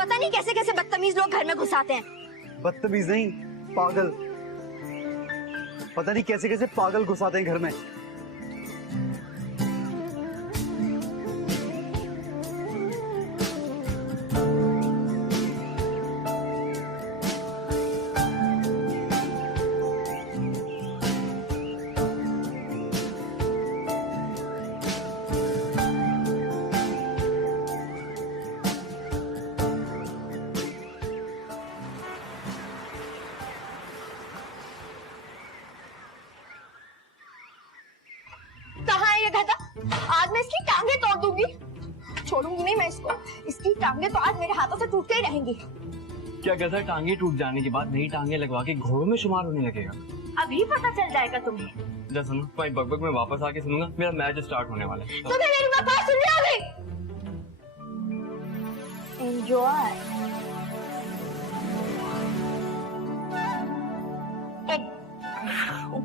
पता नहीं कैसे कैसे बदतमीज लोग घर में घुस आते हैं। बदतमीज नहीं, पागल। पता नहीं कैसे कैसे पागल घुस आते हैं घर में। आज मैं इसकी टांगे तोड़ दूंगी। छोड़ूंगी नहीं मैं इसको। इसकी टांगे तो आज मेरे हाथों से टूट के ही रहेंगी। क्या गधा टांगे टूट जाने के बाद नई टांगे लगवा के घोड़ों में शुमार होने लगेगा? अभी पता चल जाएगा तुम्हें। जा सुनो, तुम्हारी बकबक में वापस आके सुनूंगा। मेरा मैच स्टार्ट होने वाला है। तुम्हें मेरी बकवास सुननी होगी। एंजॉय।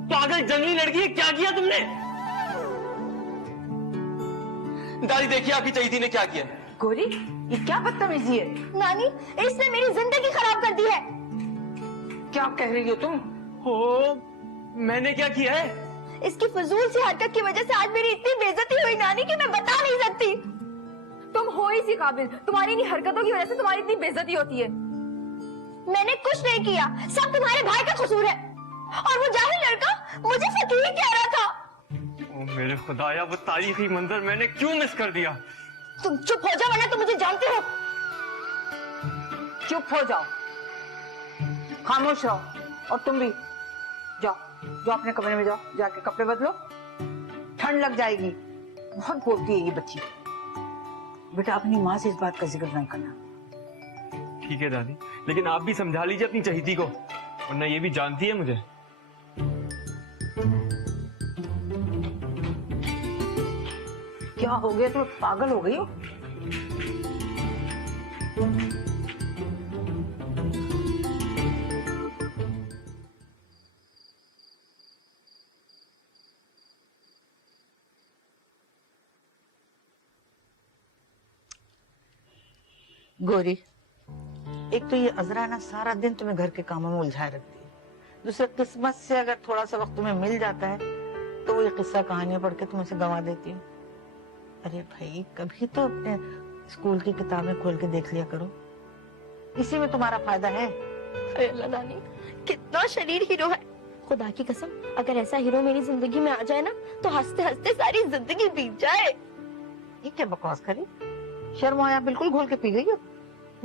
पागल जंगली लड़की है, क्या किया तुमने? दादी देखिए आपकी चहीती ने क्या किया। गोरी, ये क्या बदतमीजी है? नानी, इसने मेरी जिंदगी खराब कर दी है। क्या कह रही हो तुम? हो, मैंने क्या किया है? इसकी फजूल सी हरकत की वजह से आज मेरी इतनी बेइज्जती हुई नानी कि मैं बता नहीं सकती। तुम हो ही सी काबिल, तुम्हारी इन हरकतों की वजह से तुम्हारी इतनी बेइज्जती होती है। मैंने कुछ नहीं किया, सब तुम्हारे भाई का कसूर है। और वो जाहिल लड़का मुझे फकीर कह रहा था। ओ मेरे खुदाया, वो तारीखी मंजर मैंने क्यों मिस कर दिया? तुम चुप हो जाओ वरना तुम मुझे जानते हो। चुप हो जाओ, खामोश रहो। और तुम भी जाओ, जाओ अपने कमरे में जाओ, जाके कपड़े बदलो, ठंड लग जाएगी। बहुत बोलती है ये बच्ची। बेटा अपनी माँ से इस बात का जिक्र नहीं करना। ठीक है दादी, लेकिन आप भी समझा लीजिए अपनी चहीती को, वरना ये भी जानती है मुझे। क्या हो गया, तुम पागल हो गई हो? गोरी, एक तो ये अजरा ना सारा दिन तुम्हें घर के कामों में उलझाए रखती है। दूसरा, किस्मत से अगर थोड़ा सा वक्त तुम्हें मिल जाता है तो वो ये किस्सा कहानियां पढ़ के तुम इसे गंवा देती हो। अरे भाई, कभी तो अपने स्कूल की किताबें खोल के देख लिया करो, इसी में तुम्हारा फायदा है। अरे अल्लाह नानी, कितना शरीर हीरो है। खुदा की कसम, अगर ऐसा हीरो मेरी जिंदगी में आ जाए ना तो हंसते हंसते सारी जिंदगी बीत जाए। ये क्या बकवास करी? शर्म आया, बिल्कुल घोल के पी गई हो।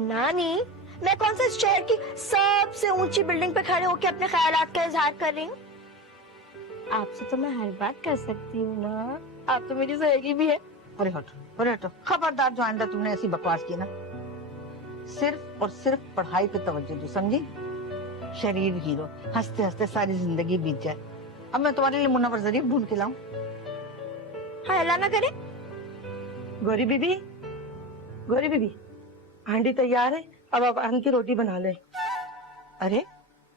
नानी, मैं कौन सा शहर की सबसे ऊंची बिल्डिंग पे खड़े होकर अपने ख्यालात का इजहार कर रही हूँ? आपसे तो मैं हर बात कर सकती हूँ ना, आप तो मेरी सहेली भी है। अरे हटो, अरे हटो, खबरदार जो आइंदा तुमने ऐसी बकवास की ना, सिर्फ और सिर्फ पढ़ाई पे तवज्जो दो, समझी? शरीर हीरो, हंसते हंसते सारी जिंदगी बीत जाए। अब मैं तुम्हारे लिए मुन्ना पर जरीफ ढूंढ के लाऊं? हाँ, अल्लाह ना करे। गौरी बीबी, गौरी बीबी, हांडी तैयार है, अब आप अन्न की रोटी बना ले। अरे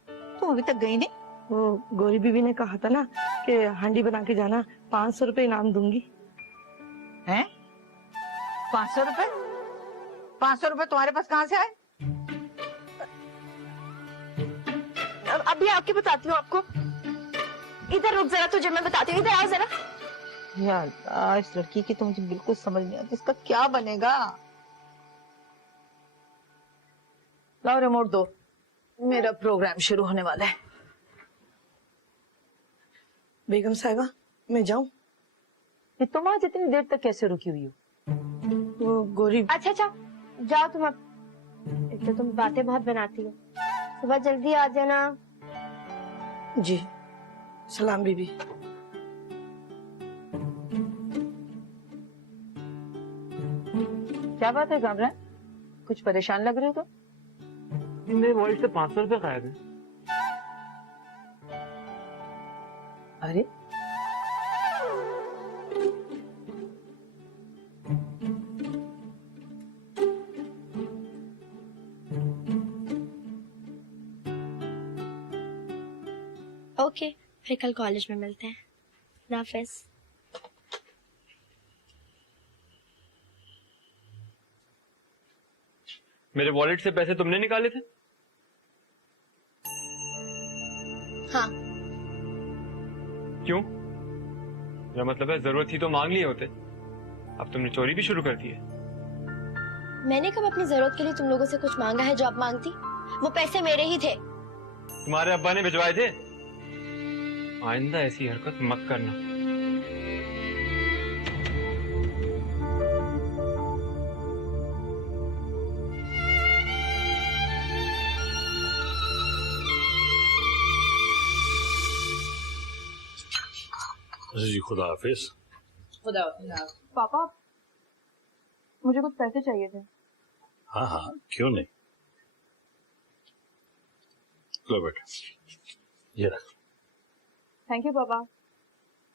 तुम अभी तक गई नहीं? वो गौरी बीबी ने कहा था ना कि हांडी बना के जाना, 500 रुपए इनाम दूंगी। हैं? 500 रुपए? 500 रुपए तुम्हारे पास कहाँ से आए? अभी आके बताती हूँ आपको। इधर रुक जरा, तुझे मैं बताती हूँ, इधर आओ जरा। या अल्लाह, इस लड़की की तो मुझे बिल्कुल समझ नहीं आती, इसका क्या बनेगा। लाओ रिमोट दो, मेरा प्रोग्राम शुरू होने वाला है। बेगम साहिबा, मैं जाऊं? कि तुम आज इतनी देर तक कैसे रुकी हुई हो? वो गौरी। अच्छा अच्छा, जाओ तुम अब। एक तो तुम बातें बहुत बनाती हो। सुबह जल्दी आ जाना। जी, सलाम बीबी। क्या बात है घबरा, कुछ परेशान लग रहे हो? तो मेरे वॉलेट से 500 रुपए गायब है। अरे ओके, फिर कल कॉलेज में मिलते हैं। नाफिज। मेरे वॉलेट से पैसे तुमने निकाले थे? हाँ। क्यों? मेरा मतलब है जरूरत थी तो मांग लिए होते। अब तुमने चोरी भी शुरू कर दी है। मैंने कब अपनी जरूरत के लिए तुम लोगों से कुछ मांगा है जो आप मांगती? वो पैसे मेरे ही थे। तुम्हारे अब्बा ने भिजवाए थे। आइंदा ऐसी हरकत मत करना। जी खुदा हाफिज। पापा मुझे कुछ पैसे चाहिए थे। हाँ हाँ क्यों नहीं, लो बेटा ये रख। थैंक यू पापा।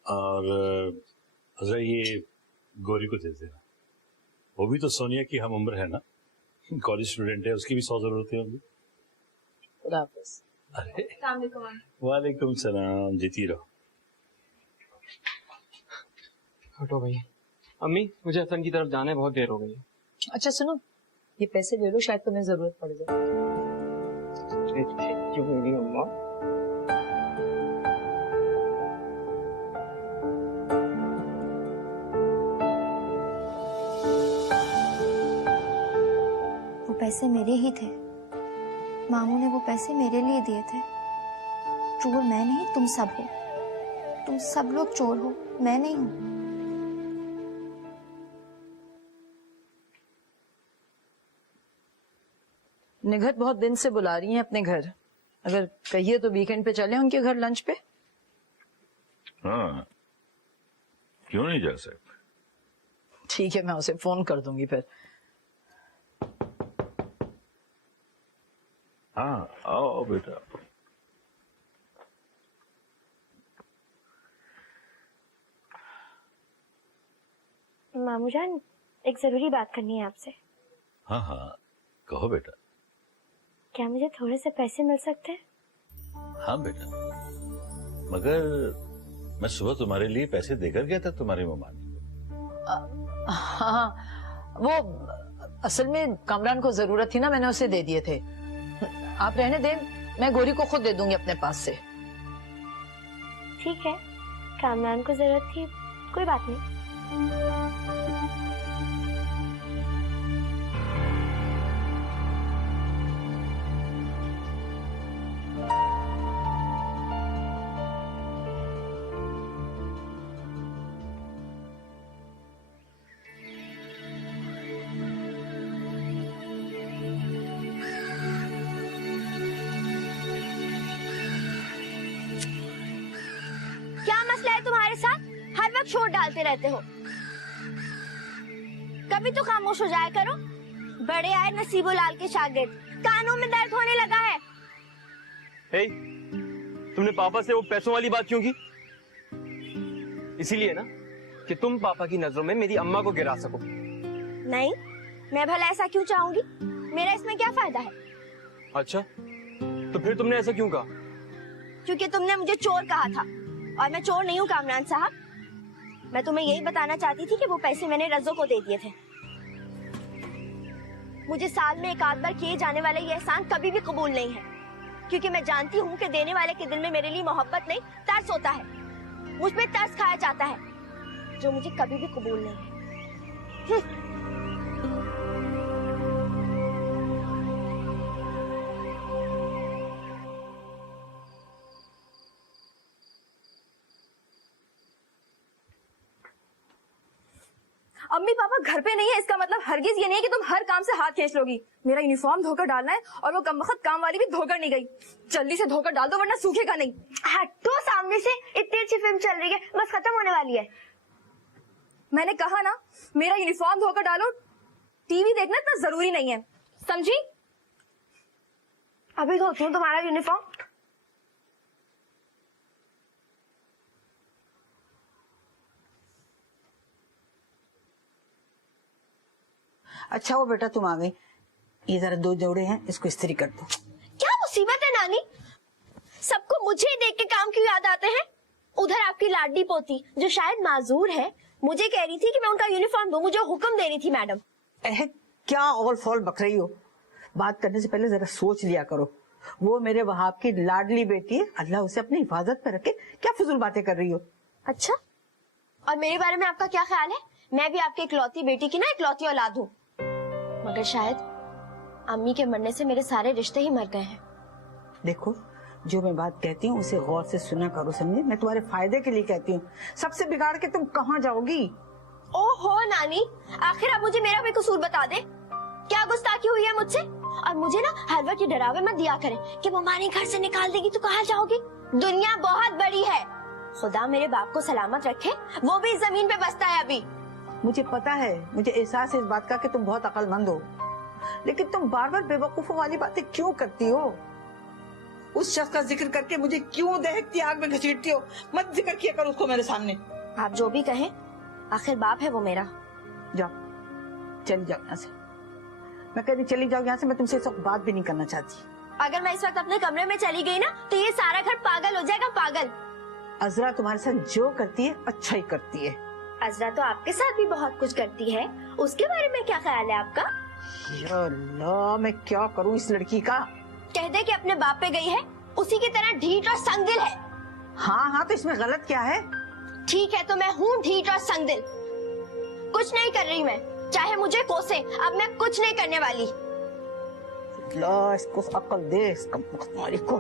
और हजरा ये गौरी को दे देना, वो भी तो सोनिया की हम उम्र है ना, कॉलेज स्टूडेंट है, उसकी भी 100 जरूरतें होंगी। खुदा हाफिज। अरे वालेकुम सलाम, जीती रहो। हटो भैया। अम्मी मुझे हसन की तरफ जाना है, बहुत देर हो गई है। अच्छा सुनो, ये पैसे ले लो, शायद तुम्हें जरूरत पड़ जाए। क्यों मेरी अम्मा? वो पैसे मेरे ही थे। मामू ने वो पैसे मेरे लिए दिए थे। चोर मैं नहीं, तुम सब हो। तुम सब लोग चोर हो, मैं नहीं हूँ। निघत बहुत दिन से बुला रही हैं अपने घर, अगर कहिए तो वीकेंड पे चले उनके घर लंच पे। हाँ क्यों नहीं जा सकते। ठीक है, मैं उसे फोन कर दूंगी फिर। हाँ आओ बेटा। मामू जान, एक जरूरी बात करनी है आपसे। हाँ हाँ कहो बेटा। क्या मुझे थोड़े से पैसे मिल सकते हैं? हाँ बेटा, मगर मैं सुबह तुम्हारे लिए पैसे देकर गया था तुम्हारी ममानी को। हाँ वो असल में कामरान को जरूरत थी ना, मैंने उसे दे दिए थे। आप रहने दें, मैं गौरी को खुद दे दूंगी अपने पास से। ठीक है, कामरान को जरूरत थी, कोई बात नहीं। क्या मसला है तुम्हारे साथ? हर वक्त शोर डालते रहते हो। कभी तो खामोश हो जाया करो। बड़े आए नसीबो लाल के शागिर्द, कानों में दर्द होने लगा है। हे, तुमने पापा से वो पैसों वाली बात क्यों की? इसीलिए ना कि तुम पापा की नजरों में मेरी अम्मा को गिरा सको। नहीं, मैं भला ऐसा क्यों चाहूंगी? मेरा इसमें क्या फायदा है? अच्छा, तो फिर तुमने ऐसा क्यों कहा? क्योंकि तुमने मुझे चोर कहा था, और मैं चोर नहीं हूँ कामरान साहब। मैं तुम्हें यही बताना चाहती थी कि वो पैसे मैंने रज़ो को दे दिए थे। मुझे साल में एक आध बार किए जाने वाले ये एहसान कभी भी कबूल नहीं है, क्योंकि मैं जानती हूँ कि देने वाले के दिल में मेरे लिए मोहब्बत नहीं, तरस होता है। मुझ पे तरस खाया जाता है, जो मुझे कभी भी कबूल नहीं है। अम्मी पापा घर पे नहीं है, इसका मतलब हरगिज ये नहीं है कि तुम हर काम से हाथ खींच लोगी। मेरा यूनिफॉर्म धोकर डालना है और वो कमबख्त काम वाली भी धोकर नहीं गई। जल्दी से धोकर डाल दो वरना सूखेगा नहीं। हटो सामने से, इतनी अच्छी फिल्म चल रही है, बस खत्म होने वाली है। मैंने कहा ना, मेरा यूनिफॉर्म धोकर डालो। टीवी देखना इतना जरूरी नहीं है, समझी? अभी धोती हूँ तुम्हारा यूनिफॉर्म। अच्छा वो बेटा तुम आ गई, ये जरा 2 जोड़े हैं, इसको इस्त्री कर दो। क्या मुसीबत है नानी, सबको मुझे देख के काम क्यों याद आते हैं? उधर आपकी लाडली पोती जो शायद माजूर है, मुझे कह रही थी कि मैं उनका यूनिफॉर्म दूं, मुझे हुक्म दे रही थी मैडम। क्या ऑल फॉल बक रही हो? बात करने से पहले जरा सोच लिया करो। वो मेरे वहाब की लाडली बेटी है, अल्लाह उसे अपनी हिफाजत में रखे। क्या फजूल बातें कर रही हो? अच्छा, और मेरे बारे में आपका क्या ख्याल है? मैं भी आपकी इकलौती बेटी की ना इकलौती औलाद हूँ, मगर शायद अम्मी के मरने से मेरे सारे रिश्ते ही मर गए हैं। देखो, जो मैं बात कहती हूँ उसे गौर से सुना करो, समझे? मैं तुम्हारे फायदे के लिए कहती हूँ। सबसे बिगाड़ के तुम कहाँ जाओगी? ओहो नानी, आखिर आप मुझे मेरा भी कसूर बता दे। क्या गुस्ताखी हुई है मुझसे? और मुझे ना हर वक्त ये डरावे मत दिया करें कि मम्मा घर से निकाल देगी तो कहाँ जाओगी। दुनिया बहुत बड़ी है, खुदा मेरे बाप को सलामत रखे, वो भी इस जमीन पे बसता है अभी। मुझे पता है, मुझे एहसास है इस बात का कि तुम बहुत अक्लमंद हो, लेकिन तुम बार बार बेवकूफों वाली बातें क्यों करती हो? उस शख्स का जिक्र करके मुझे क्यों दहकती आग में घसीटती हो? मत जिक्र किया करो उसको मेरे सामने। आप जो भी कहें, आखिर बाप है वो मेरा। जाओ, चली जाओ यहाँ से। मैं कहती चली जाओ यहाँ से, मैं तुमसे इस वक्त बात भी नहीं करना चाहती। अगर मैं इस वक्त अपने कमरे में चली गई ना तो ये सारा घर पागल हो जाएगा, पागल। अजरा तुम्हारे साथ जो करती है अच्छा ही करती है। अजरा तो आपके साथ भी बहुत कुछ करती है, उसके बारे में क्या ख्याल है आपका? या अल्लाह, मैं क्या करूं इस लड़की का? कह दे कि अपने बाप पे गई है, उसी की तरह ढीठ और संगदिल है। हाँ हाँ, तो इसमें गलत क्या है? ठीक है, तो मैं हूँ ढीठ और संगदिल। कुछ नहीं कर रही मैं, चाहे मुझे कोसे, अब मैं कुछ नहीं करने वाली। अल्लाह इसको अक्ल दे, इसका तुम्हारी को।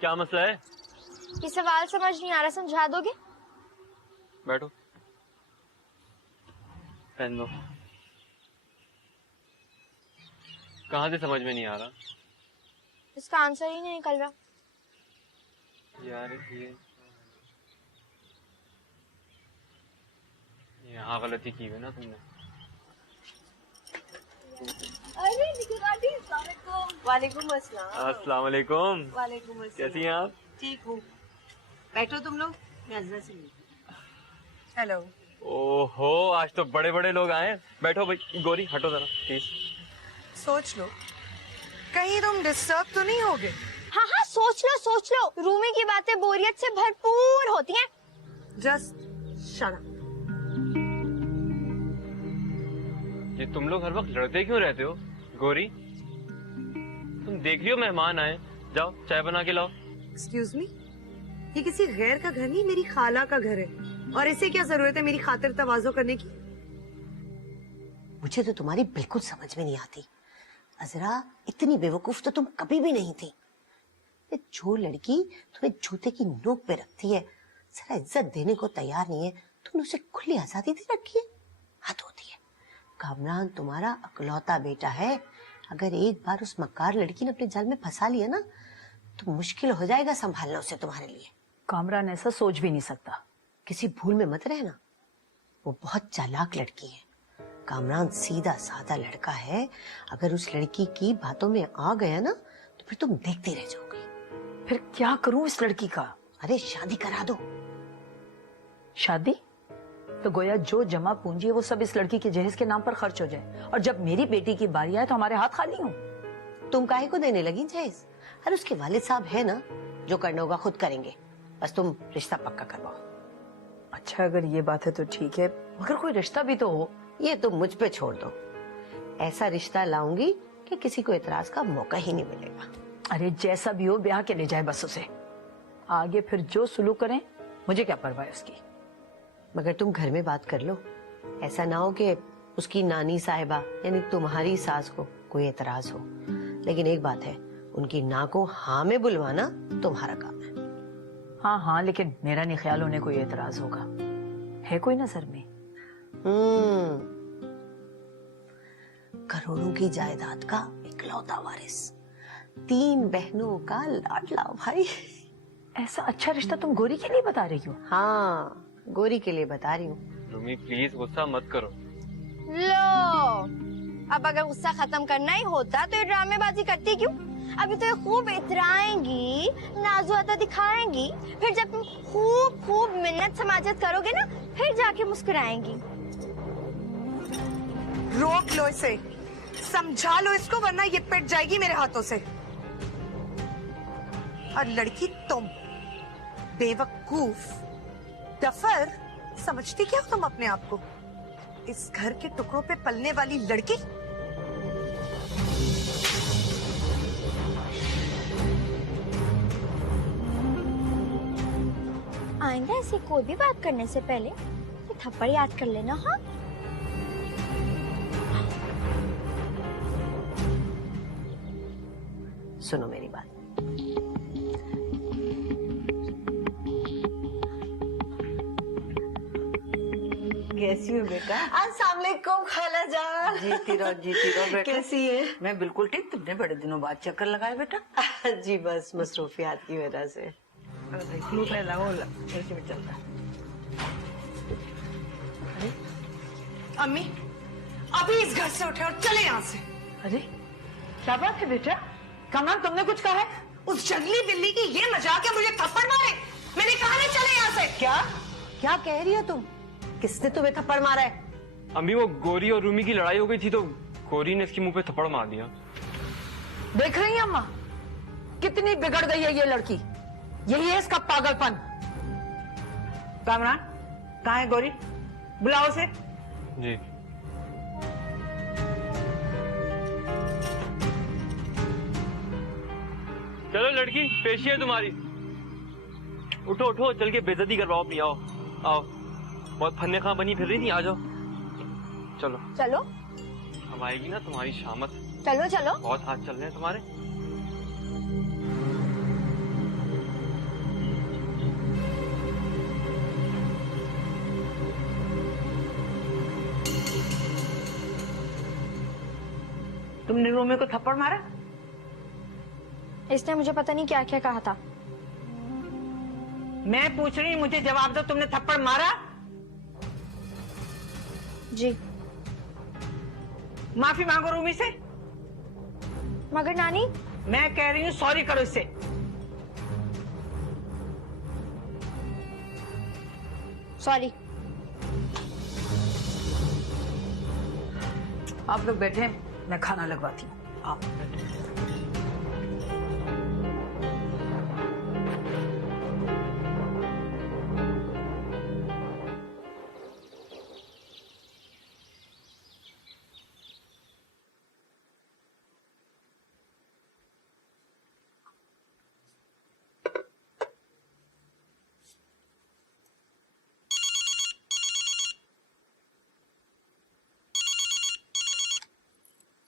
क्या मसला है? ये सवाल समझ नहीं आ रहा, समझा दोगे? बैठो, पहन लो। कहाँ से समझ में नहीं आ रहा? इसका आंसर ही नहीं निकल रहा। यार ये हाँ गलती की है ना तुमने। अरे निकुराटी, वालेकुम अस्सलाम। अस्सलाम वालेकुम। वालेकुम अस्सलाम। कैसी हैं आप? ठीक हूँ, बैठो तुम लोग, मैं अजरा से मिलती। हेलो। ओहो, आज तो बड़े बड़े लोग आए हैं। बैठो भाई। गोरी हटो जरा प्लीज। सोच लो, कहीं तुम डिस्टर्ब तो नहीं होगे? हाँ हाँ, सोच लो सोच लो, रूमी की बातें बोरियत से भरपूर होती हैं। Just shut up. ये तुम लोग हर वक्त लड़ते क्यों रहते हो? गोरी, तुम देख रही हो मेहमान आए, जाओ चाय बना के लाओ। एक्सक्यूज मी, ये किसी गैर का घर नहीं, मेरी खाला का घर है, और इसे क्या जरूरत है मेरी खातिर तवाज़ो करने की? मुझे तो तुम्हारी बिल्कुल समझ में नहीं आती। अजरा, इतनी बेवकूफ तो तुम कभी भी नहीं थी। जो लड़की तुम्हें जूते की नोक पे रखती है, जरा इज्जत देने को तैयार नहीं है, तुमने उसे खुली आजादी दे रखी है। हद होती है। कामरान तुम्हारा अकलौता बेटा है, अगर एक बार उस मक्कार लड़की ने अपने जाल में फंसा लिया ना, तो मुश्किल हो जाएगा संभालना उसे तुम्हारे लिए। कामरान ऐसा सोच भी नहीं सकता। किसी भूल में मत रहना, वो बहुत चालाक लड़की है। कामरान सीधा साधा लड़का है, अगर उस लड़की की बातों में आ गया ना तो फिर तुम देखते रह जाओगे। फिर क्या करूं इस लड़की का? अरे शादी करा दो। शादी? तो गोया जो जमा पूंजी है वो सब इस लड़की के जहेज के नाम पर खर्च हो जाए, और जब मेरी बेटी की बारी आए तो हमारे हाथ खाली हों। तुम काहे को देने लगी जहेज? अरे उसके वालिद साहब है ना, जो करना होगा खुद करेंगे, बस तुम रिश्ता पक्का करवाओ। अच्छा, अगर ये बात है तो ठीक है, मगर कोई रिश्ता भी तो हो। ये तुम मुझ पे छोड़ दो, ऐसा रिश्ता लाऊंगी कि किसी को इतराज का मौका ही नहीं मिलेगा। अरे जैसा भी हो, ब्याह के ले जाए बस उसे, आगे फिर जो सुलूक करें मुझे क्या परवाह है उसकी। मगर तुम घर में बात कर लो, ऐसा ना हो कि उसकी नानी साहिबा यानी तुम्हारी सास को कोई एतराज हो। लेकिन एक बात है, उनकी ना को हाँ में बुलवाना तुम्हारा काम है। हाँ हाँ, लेकिन मेरा नहीं ख्याल उन्हें कोई एतराज होगा। है कोई नजर में? करोड़ों की जायदाद का इकलौता वारिस, 3 बहनों का लाडला भाई। ऐसा अच्छा रिश्ता तुम गोरी के लिए बता रही हो? हाँ, गोरी के लिए बता रही हूँ। रूमी प्लीज गुस्सा मत करो। लो, अब अगर गुस्सा खत्म करना ही होता तो ये ड्रामेबाजी करती क्यों? अभी तो ये खूब इतराएंगी, नाजुअता दिखाएंगी, फिर जब तुम खूब खूब मिन्नत समाजत करोगे ना, फिर जाके मुस्कुराएंगी। रोक लो इसे, समझा लो इसको, वरना ये पिट जाएगी मेरे हाथों से। और लड़की तुम। बेवकूफ, डफर, समझती क्या हो तुम अपने आप को? इस घर के टुकड़ों पे पलने वाली लड़की। आइंदा ऐसी कोई भी बात करने से पहले ये थप्पड़ याद कर लेना। हाँ, सुनो मेरी बात। कैसी हो बेटा? अस्सलाम वालेकुम खाला जान। जीती रहो बेटा। कैसी है? मैं बिल्कुल ठीक। तुमने बड़े दिनों बाद चक्कर लगाया बेटा। जी बस मसरूफियात की वजह से। फ्लू फैला वो ऐसे में चलता है। अम्मी, अभी इस घर से उठे और चले यहाँ से। अरे क्या बात है बेटा? कमरान, तुमने कुछ कहा है? उस जंगली बिल्ली की ये मजाक है मुझे थप्पड़ मारे। मैंने कहा नहीं चले यहाँ से। क्या क्या कह रही हो तुम? किसने तुम्हें थप्पड़ मारा है? अम्मी वो गोरी और रूमी की लड़ाई हो गई थी तो गोरी ने इसके मुंह पे थप्पड़ मार दिया। देख रही हैं अम्मा कितनी बिगड़ गई है ये लड़की। यही है इसका पागलपन। कामरान, कहाँ है गौरी? बुलाओ उसे। जी। चलो लड़की, पेशी है तुम्हारी। उठो उठो, चल के बेइज्जती करवाओ अपनी। आओ आओ, बहुत फन्ने खां बनी फिर रही थी। आ जाओ, चलो चलो अब आएगी ना तुम्हारी शामत। चलो चलो। बहुत हाथ चल रहे हैं तुम्हारे। तुमने रोमे को थप्पड़ मारा? इसने मुझे पता नहीं क्या क्या कहा था। मैं पूछ रही हूँ, मुझे जवाब दो। तुमने थप्पड़ मारा? जी। माफी मांगो रूमी से। मगर नानी, मैं कह रही हूँ सॉरी करो इससे। सॉरी। आप लोग बैठे, मैं खाना लगवाती हूँ। आप बैठे।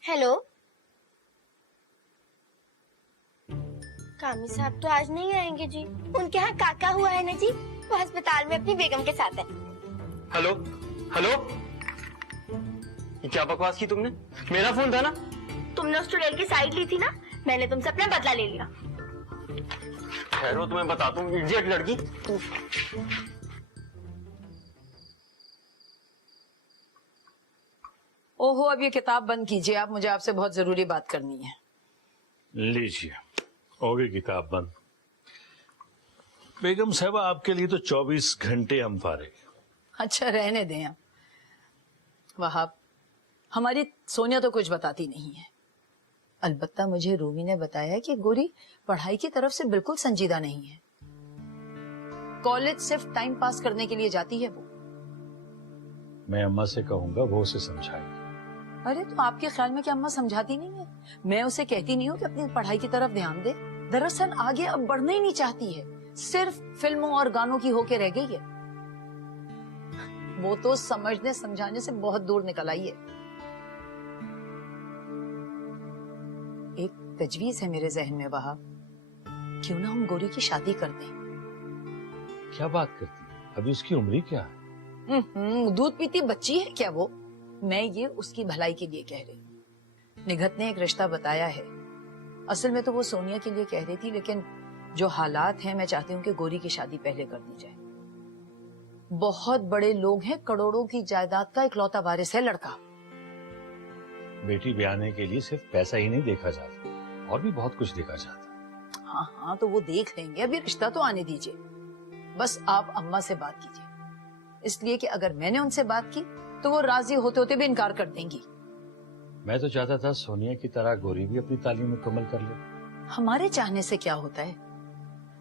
हेलो, कामी साहब तो आज नहीं आएंगे जी। उनके यहाँ काका हुआ है ना जी, वो अस्पताल में अपनी बेगम के साथ है। हेलो हेलो, ये क्या बकवास की तुमने? मेरा फोन था ना। तुमने उस चुड़ैल की साइड ली थी ना, मैंने तुमसे अपना बदला ले लिया। ठहरो, तुम्हें बताता हूँ इडियट लड़की। ओहो, अब ये किताब बंद कीजिए आप, मुझे आपसे बहुत जरूरी बात करनी है। लीजिए, हो गई किताब बंद। बेगम साहबा, आपके लिए तो 24 घंटे हम फारिग। अच्छा रहने दें आप। वहाब, हमारी सोनिया तो कुछ बताती नहीं है। अलबत्ता मुझे रूमी ने बताया कि गोरी पढ़ाई की तरफ से बिल्कुल संजीदा नहीं है। कॉलेज सिर्फ टाइम पास करने के लिए जाती है वो। मैं अम्मा से कहूंगा, वो उसे समझाएगी। अरे तो आपके ख्याल में क्या अम्मा समझाती नहीं है? मैं उसे कहती नहीं हूँ कि अपनी पढ़ाई की तरफ ध्यान दे। दरअसल आगे अब बढ़ना ही नहीं चाहती है, सिर्फ फिल्मों और गानों की होके रह गई है। वो तो समझने समझाने से बहुत दूर निकल आई है। एक तजवीज है मेरे जहन में वहाब, क्यों ना हम गोरी की शादी कर दें। क्या बात करती है? अभी उसकी उम्र क्या है? दूध पीती बच्ची है क्या वो? मैं ये उसकी भलाई के लिए कह रही हूँ। निघत ने एक रिश्ता बताया है। असल में तो वो सोनिया के लिए कह रही थी, लेकिन जो हालात हैं मैं चाहती हूँ कि गोरी की शादी पहले कर दी जाए। बहुत बड़े लोग हैं, करोड़ों की जायदाद का इकलौता वारिस है लड़का। बेटी ब्याहने के लिए सिर्फ पैसा ही नहीं देखा जाता, और भी बहुत कुछ देखा जाता। हाँ हाँ, तो वो देख लेंगे, अभी रिश्ता तो आने दीजिए। बस आप अम्मा से बात कीजिए, इसलिए कि अगर मैंने उनसे बात की तो वो राजी होते होते भी इनकार कर देंगी। मैं तो चाहता था सोनिया की तरह गोरी भी अपनी तालीम मुकम्मल कर ले। हमारे चाहने से क्या होता है?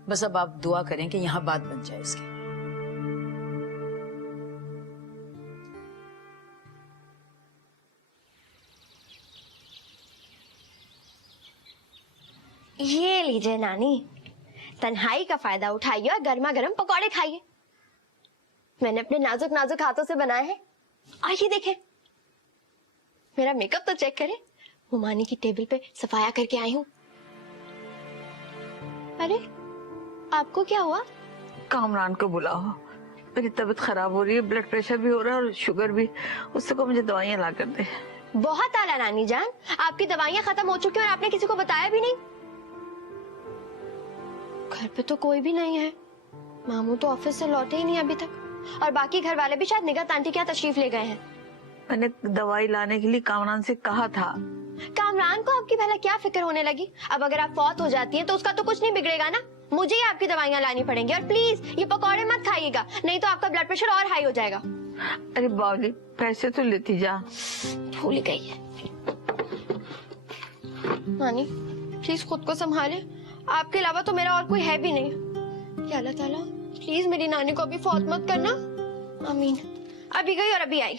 बस अब आप दुआ करें कि यहाँ बात बन जाए इसकी। ये लीजिए नानी, तन्हाई का फायदा उठाइए और गर्मा गर्म पकौड़े खाइए। मैंने अपने नाजुक नाजुक हाथों से बनाए हैं। और ये देखें, मेरा मेकअप तो चेक करें। मुमानी की टेबल पे सफाया करके आई हूँ। अरे आपको क्या हुआ? कामरान को बुलाओ, मेरी तबीयत खराब हो रही है, ब्लड प्रेशर भी हो रहा है और शुगर भी। उससे को मुझे दवाइयाँ ला कर दे। बहुत आला नानी जान, आपकी दवाइयाँ खत्म हो चुकी हैं और आपने किसी को बताया भी नहीं। घर पे तो कोई भी नहीं है, मामू तो ऑफिस से लौटे ही नहीं अभी तक, और बाकी घर वाले भी शायद निगहत आंटी के यहाँ तशरीफ ले गए हैं। मैंने दवाई लाने के लिए कामरान से कहा था। कामरान को आपकी भला क्या फिक्र होने लगी? अब अगर आप फौत हो जाती हैं तो उसका तो कुछ नहीं बिगड़ेगा ना। मुझे ही आपकी दवाइयाँ लानी पड़ेंगी। और प्लीज ये पकौड़े मत खाइएगा, नहीं तो आपका ब्लड प्रेशर और हाई हो जाएगा। अरे बावली, पैसे तो लेती जा। भूल गई है। नानी प्लीज खुद को संभाले, आपके अलावा तो मेरा और कोई है भी नहीं। या अल्लाह ताला प्लीज मेरी नानी को अभी फौत मत करना। आमीन। अभी गई और अभी आई।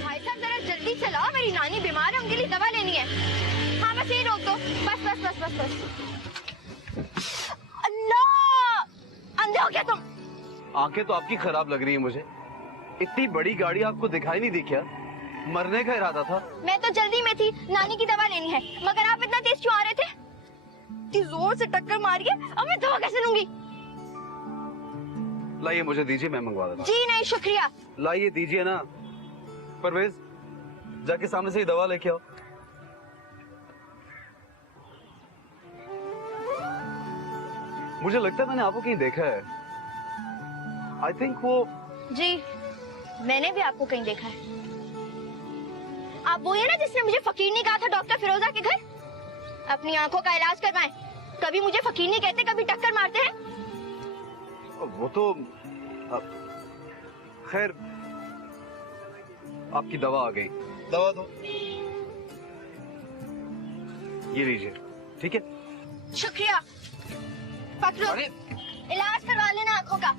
भाई साहब जरा जल्दी चलाओ, मेरी नानी बीमार है, उनके लिए दवा लेनी है। हाँ बस यही रोक दो, बस बस बस बस बस। अल्लाह, अंधे हो क्या तुम? आंखें तो आपकी खराब लग रही है मुझे। इतनी बड़ी गाड़ी आपको दिखाई नहीं दी क्या? मरने का इरादा था। मैं तो जल्दी में थी, नानी की दवा लेनी है, मगर आप इतना तेज क्यों आ रहे थे? इतनी जोर से टक्कर मारी है, अब मैं दवा कैसे लूंगी? लाइए मुझे दीजिए, मैं मंगवा देता हूँ। जी नहीं शुक्रिया। लाइए दीजिए ना। परवेज जाके सामने से ही दवा लेके आओ। मुझे लगता है मैंने आपको कहीं देखा है। आई थिंक वो। जी मैंने भी आपको कहीं देखा है। आप वो है ना जिसने मुझे फकीर ने कहा था डॉक्टर फिरोजा के घर अपनी आंखों का इलाज करवाएं। कभी मुझे फकीर नहीं कहते, कभी टक्कर मारते हैं। वो तो खैर, आपकी दवा आ गई। दवा दो, ये लीजिए। ठीक है, शुक्रिया। पकड़ो, इलाज करवा लेना आंखों का।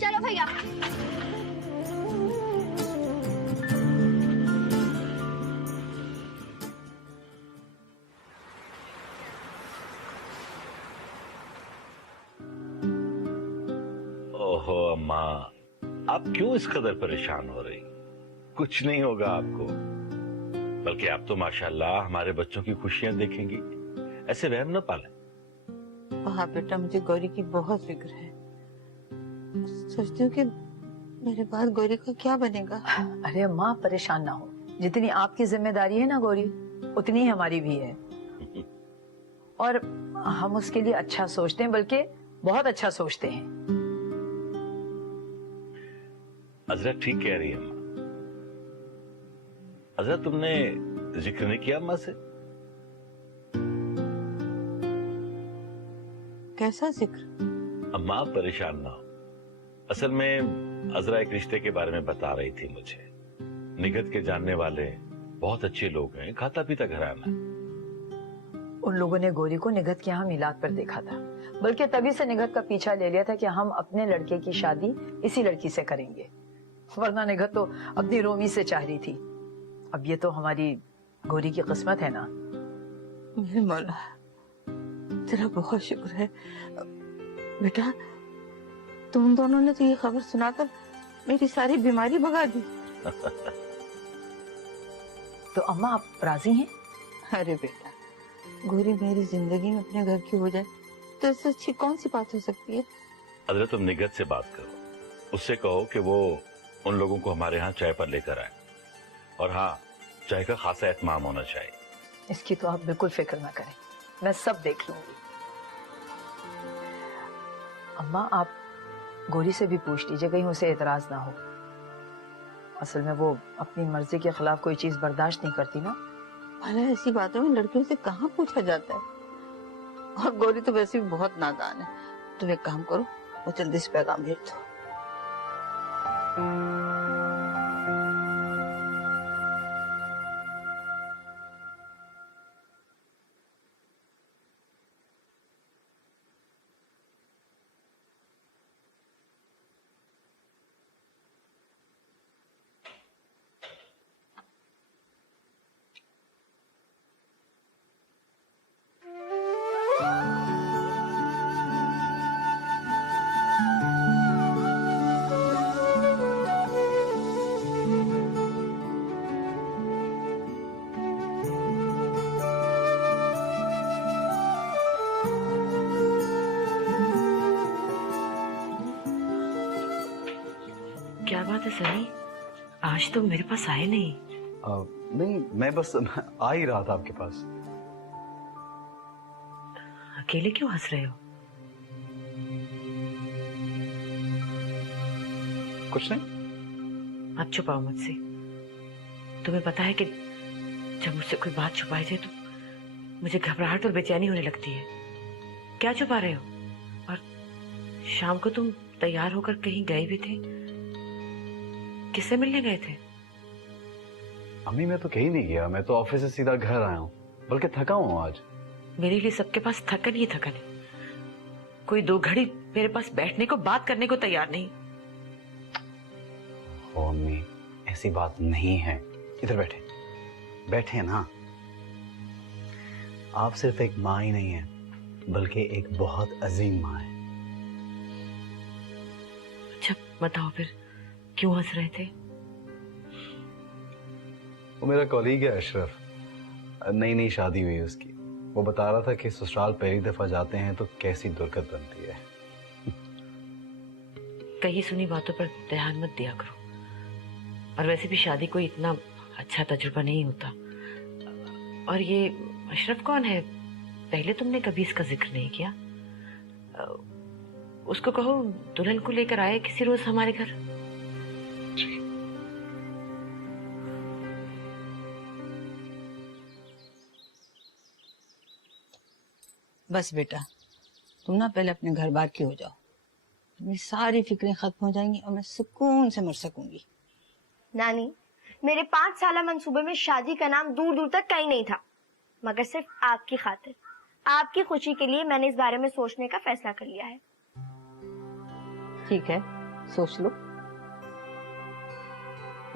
चलो भैया। ओहो अम्मा, आप क्यों इस कदर परेशान हो रही? कुछ नहीं होगा आपको, बल्कि आप तो माशाल्लाह हमारे बच्चों की खुशियां देखेंगी। ऐसे वहम न पालें। हाँ बेटा, मुझे गौरी की बहुत फिक्र है। सोचती हूँ कि मेरे बाद गौरी का क्या बनेगा। अरे अम्मा परेशान ना हो, जितनी आपकी जिम्मेदारी है ना गौरी, उतनी ही हमारी भी है। और हम उसके लिए अच्छा सोचते हैं, बल्कि बहुत अच्छा सोचते हैं। अजरा ठीक कह रही है अम्मा। अजरा तुमने जिक्र नहीं किया अम्मा से? कैसा जिक्र? अम्मा आप परेशान ना हो। असल में अजरा एक रिश्ते के बारे में बता रही थी मुझे। निगहत के जानने वाले बहुत अच्छे लोग हैं, खाता पीता घराना। उन लोगों ने गौरी को निगहत के यहाँ मिलाद पर देखा था, बल्कि तभी से निगहत का पीछा ले लिया था कि हम अपने लड़के की शादी इसी लड़की से करेंगे, वरना निगहत तो अपनी रोमी से चाह रही थी। अब ये तो हमारी गौरी की किस्मत है ना। मेरे मौला, तेरा बहुत शुक्र है बेटा। तुम दोनों ने तो ये खबर सुनाकर मेरी सारी बीमारी भगा दी। तो अम्मा आप राजी हैं? अरे बेटा, गौरी मेरी जिंदगी में अपने घर की हो जाए तो इससे अच्छी कौन सी बात हो सकती है? अजरा तुम निगहत से बात करो, उससे कहो कि वो उन लोगों को हमारे यहाँ चाय पर लेकर आए। और हाँ, चाय का खासा एहतमाम होना चाहिए। इसकी तो आप बिल्कुल फिक्र ना करें, मैं सब देख लूंगी। अम्मा आप गौरी से भी पूछ लीजिए, कहीं उसे एतराज ना हो। असल में वो अपनी मर्जी के खिलाफ कोई चीज बर्दाश्त नहीं करती ना। भला ऐसी बातों में लड़कियों से कहाँ पूछा जाता है? और गौरी तो वैसे भी बहुत नादान है, तुम एक काम करो, वो जल्दी से पैगाम भेज दो। क्या बात है सनी, आज तो मेरे पास आए नहीं। नहीं, मैं बस आ ही रहा था आपके पास। अकेले क्यों हंस रहे हो? कुछ नहीं। मत छुपाओ मुझसे। तुम्हें पता है कि जब मुझसे कोई बात छुपाई जाए तो मुझे घबराहट और बेचैनी होने लगती है। क्या छुपा रहे हो? और शाम को तुम तैयार होकर कहीं गए भी थे, किससे मिलने गए थे? अम्मी, मैं तो कहीं नहीं गया, मैं तो ऑफिस से सीधा घर आया हूँ, बल्कि थका हूँ आज। मेरे लिए सबके पास थकन ही थकन है। कोई 2 घड़ी मेरे पास बैठने को, बात करने को तैयार नहीं। ओ अम्मी, ऐसी बात नहीं है। इधर बैठे बैठे ना। आप सिर्फ एक माँ ही नहीं है, बल्कि एक बहुत अजीम माँ है। अच्छा बताओ फिर, क्यों हंस रहे थे? वो मेरा कॉलीग है अशरफ, नई नई शादी हुई है उसकी। वो बता रहा था कि ससुराल पहली दफा जाते हैं तो कैसी दुर्गत बनती है। कही सुनी बातों पर ध्यान मत दिया करो। और वैसे भी शादी कोई इतना अच्छा तजुर्बा नहीं होता। और ये अशरफ कौन है? पहले तुमने कभी इसका जिक्र नहीं किया। उसको कहो दुल्हन को लेकर आए किसी रोज हमारे घर। बस बेटा, तुम ना पहले अपने घर बार की हो जाओ, मेरी सारी फिक्रें खत्म हो जाएंगी और मैं सुकून से मर सकूंगी। नानी, मेरे 5 साल मंसूबे में शादी का नाम दूर दूर तक कहीं नहीं था, मगर सिर्फ आपकी खातिर, आपकी खुशी के लिए मैंने इस बारे में सोचने का फैसला कर लिया है। ठीक है, सोच लो,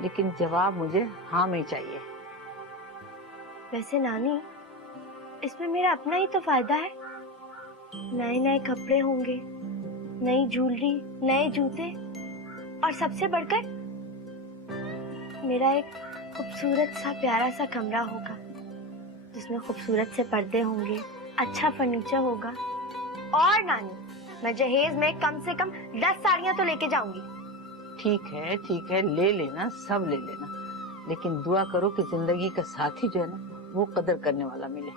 लेकिन जवाब मुझे हाँ में चाहिए। वैसे नानी, इसमें मेरा अपना ही तो फायदा है। नए नए कपड़े होंगे, नई ज्वेलरी, नए जूते, और सबसे बढ़कर मेरा एक खूबसूरत सा प्यारा सा कमरा होगा जिसमें खूबसूरत से पर्दे होंगे, अच्छा फर्नीचर होगा। और नानी, मैं जहेज में कम से कम 10 साड़ियां तो लेके जाऊंगी। ठीक है, ले लेना, सब ले लेना, लेकिन दुआ करो कि जिंदगी का साथी जो है ना, वो कदर करने वाला मिले।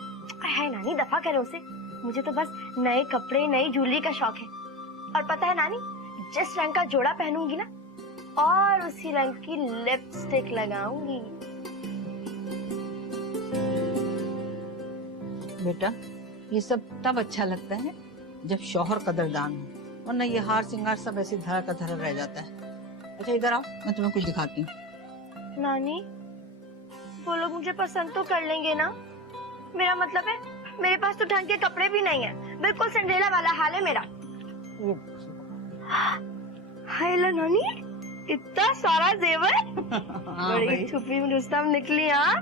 है नानी, दफा करो उसे। मुझे तो बस नए कपड़े, नई ज्वेलरी का शौक है। और पता है नानी, जिस रंग का जोड़ा पहनूंगी ना, और उसी रंग की लिपस्टिक लगाऊंगी। बेटा, ये सब तब अच्छा लगता है जब शौहर कदरदान हो, वरना ये हार सिंगार सब ऐसे धरा का धरा रह जाता है। अच्छा इधर आओ, मैं तुम्हें कुछ दिखाती हूँ। नानी, वो लोग मुझे पसंद तो कर लेंगे ना? मेरा मतलब है, मेरे पास तो ढंग के कपड़े भी नहीं है, बिल्कुल सिंड्रेला वाला हाल है मेरा। हाय ला नानी, इतना सारा जेवर। हाँ, बड़ी छुपी रुस्तम निकली। हाँ,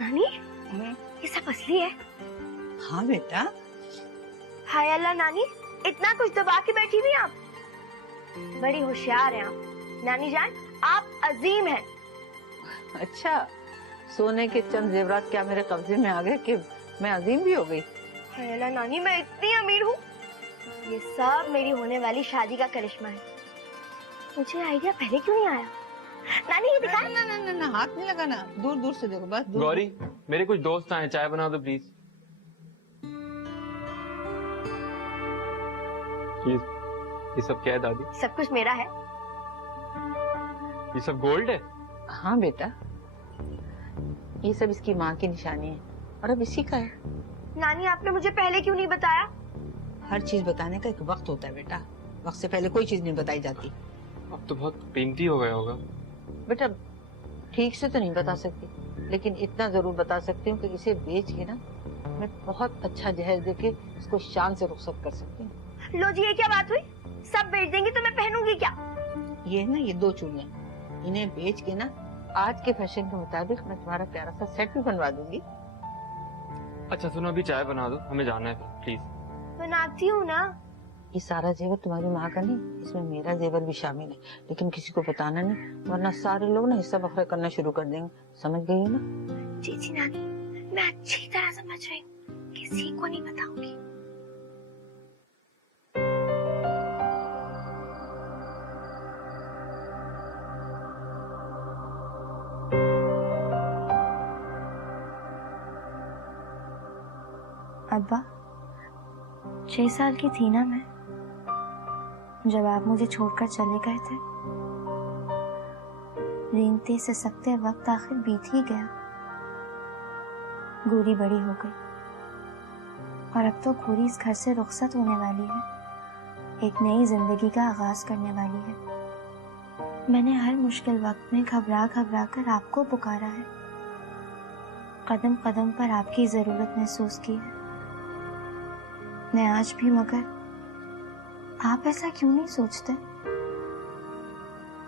नानी, ये सब असली है? हाँ बेटा। हाय अल्लाह नानी, इतना कुछ दबा के बैठी हुई आप। बड़ी होशियार हैं आप। नानी जान, आप अजीम हैं। अच्छा, सोने के चंद जेवरात क्या मेरे कब्जे में आ गए कि मैं अजीम भी हो गई? हाय अल्लाह नानी, मैं इतनी अमीर हूँ। ये सब मेरी होने वाली शादी का करिश्मा है। मुझे आइडिया पहले क्यों नहीं आया? नानी ये दिखा। ना, हाथ नहीं लगाना, दूर दूर से देखो बस। गौरी, मेरे कुछ दोस्त आए, चाय बना दो प्लीज। ये सब क्या है दादी? सब कुछ मेरा है। ये सब गोल्ड है? हाँ बेटा, ये सब इसकी माँ की निशानी है और अब इसी का है। नानी आपने मुझे पहले क्यों नहीं बताया? हर चीज बताने का एक वक्त होता है बेटा, वक्त से पहले कोई चीज नहीं बताई जाती। अब तो बहुत कीमती हो गया होगा। बेटा ठीक से तो नहीं बता सकती, लेकिन इतना जरूर बता सकती हूँ कि इसे बेच के ना मैं बहुत अच्छा जहेज देके इसको शान से रुखसत कर सकती हूँ। लो जी, ये क्या बात हुई? सब बेच देंगी तो मैं पहनूंगी क्या? ये ना ये 2 चूड़ियाँ, इन्हें बेच के ना आज के फैशन के मुताबिक मैं तुम्हारा प्यारा सा सेट भी बनवा दूंगी। अच्छा सुनो, अभी चाय बना दो, हमें जाना है प्लीज। बनाती हूँ ना। ये सारा जेवर तुम्हारी माँ का नहीं, इसमें मेरा जेवर भी शामिल है, लेकिन किसी को बताना नहीं, वरना सारे लोग ना हिस्सा बखरा करना शुरू कर देंगे। समझ गई ना? जी जी नानी, मैं अच्छी तरह समझ रही हूँ, किसी को नहीं बताऊंगी। अब्बा, 6 साल की थी ना मैं जब आप मुझे छोड़कर चले गए थे। रेंगते सिसकते वक्त आखिर बीत ही गया। गोरी बड़ी हो गई और अब तो गोरी इस घर से रुखसत होने वाली है, एक नई जिंदगी का आगाज करने वाली है। मैंने हर मुश्किल वक्त में घबरा घबरा कर आपको पुकारा है, कदम कदम पर आपकी जरूरत महसूस की है। मैं आज भी, मगर आप ऐसा क्यों नहीं सोचते?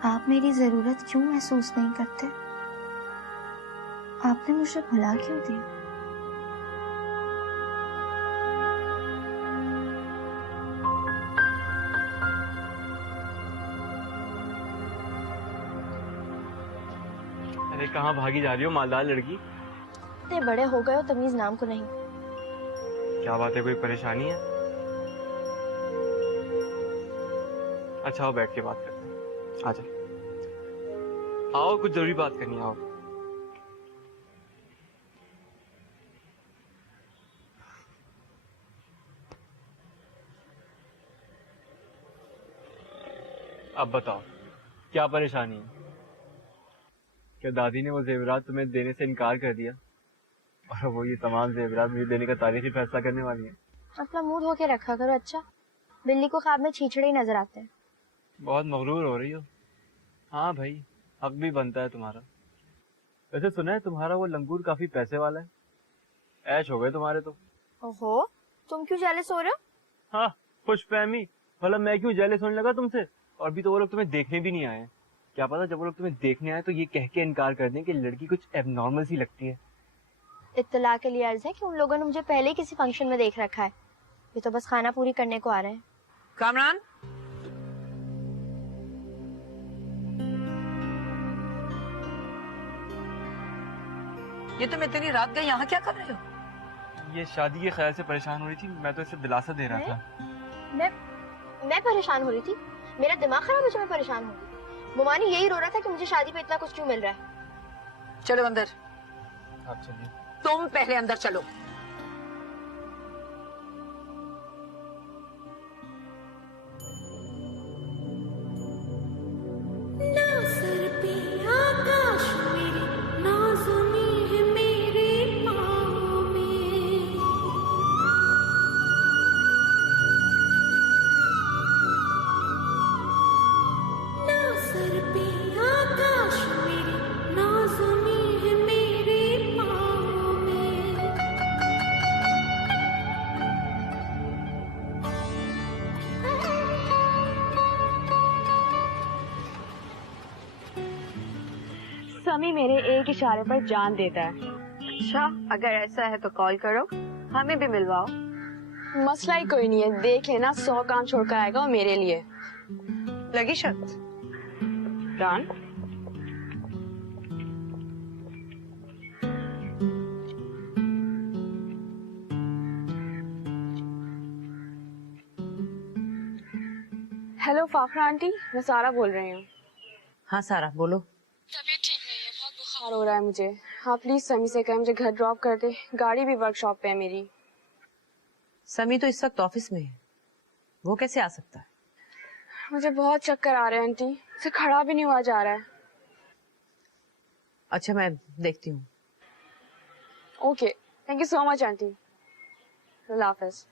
आप मेरी जरूरत क्यों महसूस नहीं करते? आपने मुझे भुला क्यों दिया? अरे कहाँ भागी जा रही हो मालदार लड़की? इतने बड़े हो गए हो, तमीज नाम को नहीं। क्या बात है, कोई परेशानी है? अच्छा आओ बैठ के बात करते हैं, आजा। आओ, कुछ जरूरी बात करनी है, आओ। अब बताओ क्या परेशानी है? क्या दादी ने वो जेवरात तुम्हें देने से इनकार कर दिया और वो ये तमाम जेवरात मुझे देने का तारीखी फैसला करने वाली है? अपना मुंह धो के रखा करो। अच्छा, बिल्ली को ख्वाब में छीछड़े ही नजर आते हैं। बहुत मगरूर हो रही हो। हाँ भाई, हक भी बनता है तुम्हारा। वैसे सुना है तुम्हारा वो लंगूर काफी पैसे वाला है, ऐश हो गए तुम्हारे तो। ओहो, तुम क्यों जेलस हो रहे हो? हाँ, खुशफहमी। भला मैं क्यों जेलस होने लगा तुमसे? और भी तो वो लोग तुम्हें देखने भी नहीं आए। क्या पता जब वो लोग तुम्हें देखने आए तो ये कह के इनकार कर दें कि लड़की कुछ एबनॉर्मल सी लगती है। इत्तला के लिए अर्ज है कि उन लोगों ने मुझे पहले ही किसी फंक्शन में देख रखा है, ये तो बस खाना पूरी करने को आ रहे हैं। कामरान, ये तुम इतनी रात गए यहाँ क्या कर रहे हो? ये शादी के ख्याल से परेशान हो रही थी, मैं तो इसे दिलासा दे रहा था। मैं परेशान हो रही थी? मेरा दिमाग खराब है जो मैं परेशान हो रही? मोमानी यही रो रहा था कि मुझे शादी पे इतना कुछ क्यों मिल रहा है। चलो अंदर। आप चलिए। तुम पहले अंदर चलो। समी मेरे एक इशारे पर जान देता है। अच्छा, अगर ऐसा है तो कॉल करो, हमें भी मिलवाओ। मसला ही कोई नहीं है, देख लेना 100 काम छोड़कर आएगा वो मेरे लिए। लगी शर्त? डन। हेलो फाखरा आंटी, मैं सारा बोल रही हूँ। हाँ सारा बोलो। तबीयत ठीक नहीं है, बहुत बुखार हो रहा है मुझे। हाँ प्लीज समी से कहें मुझे घर ड्रॉप कर दे, गाड़ी भी वर्कशॉप पे है मेरी। समी तो इस वक्त ऑफिस में है, वो कैसे आ सकता है? मुझे बहुत चक्कर आ रहे हैं आंटी, से खड़ा भी नहीं हुआ जा रहा है। अच्छा मैं देखती हूँ। Okay, thank you so much aunty. अल्लाह हाफिज।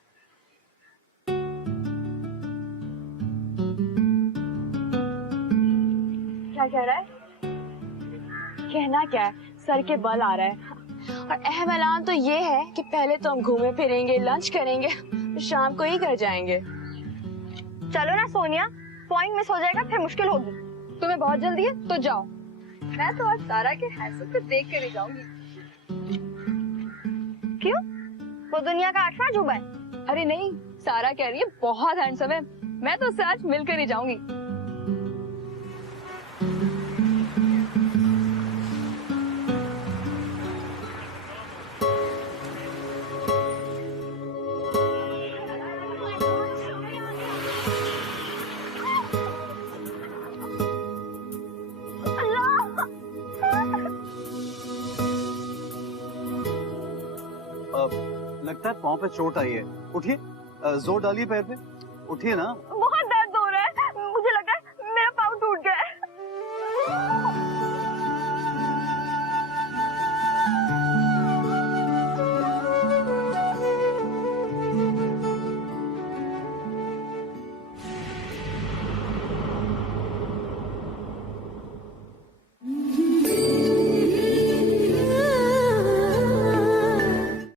क्या कह रहा है? कहना क्या है, सर के बल आ रहा है। और अहम ऐलान तो ये है कि पहले तो हम घूमे फिरेंगे, लंच करेंगे, तो शाम को ही घर जाएंगे। चलो ना सोनिया, पॉइंट मिस हो जाएगा फिर मुश्किल होगी। तुम्हें बहुत जल्दी है तो जाओ। मैं तो आज सारा के हैंडसम को देख कर ही जाऊंगी। क्यों? वो दुनिया का 8वां अजूबा है? अरे नहीं, सारा कह रही है बहुत हैंडसम है, मैं तो उससे आज मिलकर ही जाऊंगी। लगता है पाँव पे चोट आई है। उठिए, जोर डालिए पैर पे। उठिए ना।